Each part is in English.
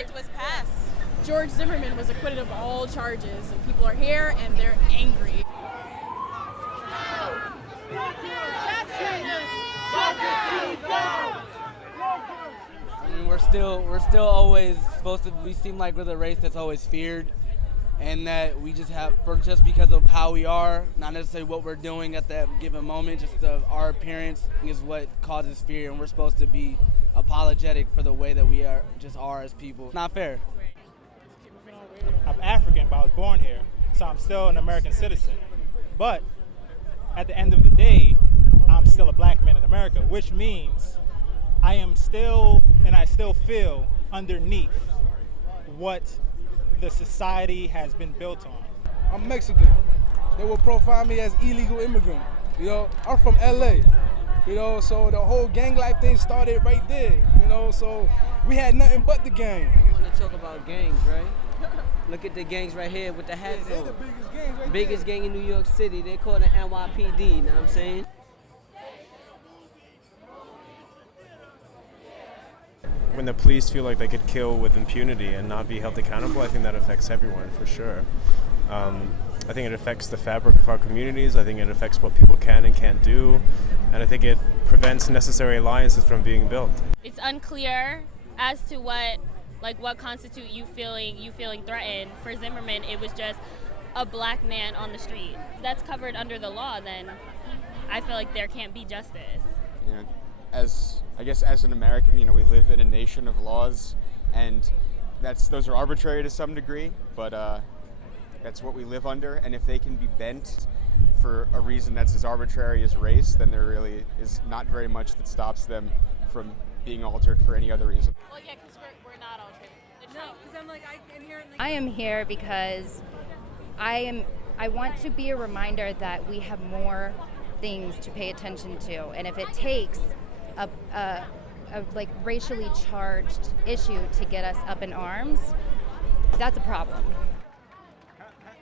verdict was passed. George Zimmerman was acquitted of all charges, and people are here and they're angry. I mean, we're still always supposed to. We seem like we're the race that's always feared, and that we just because of how we are, not necessarily what we're doing at that given moment, just our appearance is what causes fear, and we're supposed to be apologetic for the way that we are as people. It's not fair. I'm African, but I was born here, so I'm still an American citizen. But at the end of the day, I'm still a black man in America, which means I still feel underneath what the society has been built on. I'm Mexican. They will profile me as illegal immigrant. You know, I'm from LA. You know, so the whole gang life thing started right there. You know, so we had nothing but the gang. You want to talk about gangs, right? Look at the gangs right here with the hats They're on. the biggest gangs right Biggest there. gang in New York City. They call it NYPD, you know what I'm saying? When the police feel like they could kill with impunity and not be held accountable, I think that affects everyone for sure. I think it affects the fabric of our communities. I think it affects what people can and can't do. And I think it prevents necessary alliances from being built. It's unclear as to what constitutes you feeling threatened. For Zimmerman, it was just a black man on the street. That's covered under the law, then I feel like there can't be justice. You know, as an American, you know, we live in a nation of laws, and those are arbitrary to some degree, but that's what we live under. And if they can be bent for a reason that's as arbitrary as race, then there really is not very much that stops them from being altered for any other reason. Well, yeah, because we're not altered. No, because I'm like, I am here because I want to be a reminder that we have more things to pay attention to, and if it takes a racially charged issue to get us up in arms, that's a problem.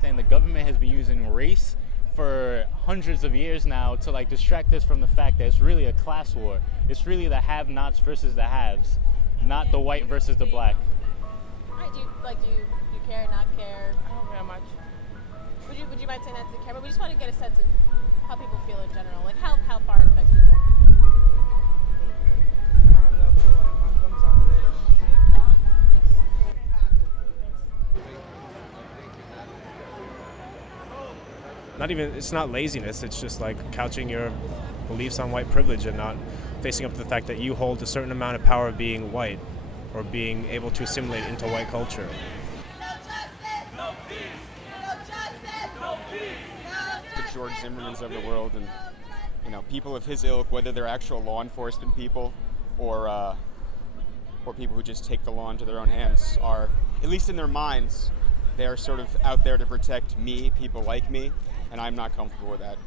And the government has been using race for hundreds of years now to distract us from the fact that it's really a class war. It's really the have-nots versus the haves, not the white versus the black. Right, do you care, not care? I don't care much. Would you mind saying that to the camera? We just want to get a sense of how people feel in general, like how far it affects people. It's not laziness, it's just like couching your beliefs on white privilege and not facing up to the fact that you hold a certain amount of power of being white or being able to assimilate into white culture. The George Zimmermans of the world, and you know, people of his ilk, whether they're actual law enforcement people or people who just take the law into their own hands, are, at least in their minds, they are sort of out there to protect me, people like me, and I'm not comfortable with that.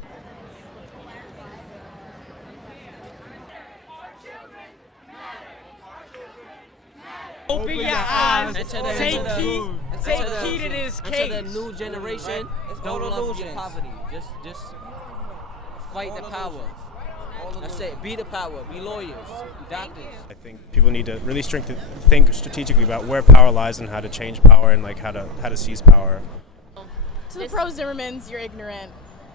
Open your eyes. Take heed to this case. Until the new generation, don't love your poverty. Just fight the power. That's it. Be the power. Be lawyers. Be doctors. I think people need to really think strategically about where power lies and how to change power and how to seize power. To the pro-Zimmermans, you're ignorant.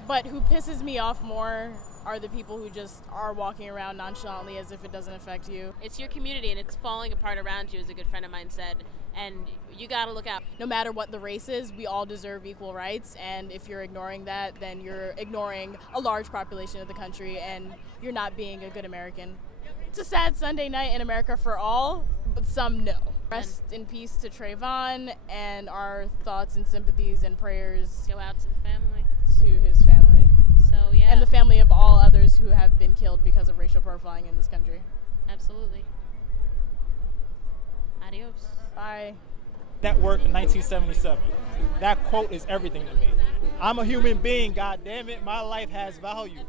But who pisses me off more are the people who just are walking around nonchalantly as if it doesn't affect you. It's your community, and it's falling apart around you, as a good friend of mine said. And you got to look out. No matter what the race is, we all deserve equal rights. And if you're ignoring that, then you're ignoring a large population of the country, and you're not being a good American. It's a sad Sunday night in America for all, but some no. Rest in peace to Trayvon, and our thoughts and sympathies and prayers Go out to the family. to his family. So, yeah. And the family of all others who have been killed because of racial profiling in this country. Absolutely. Adios. Bye. That worked in 1977. That quote is everything to me. I'm a human being, God damn it. My life has value.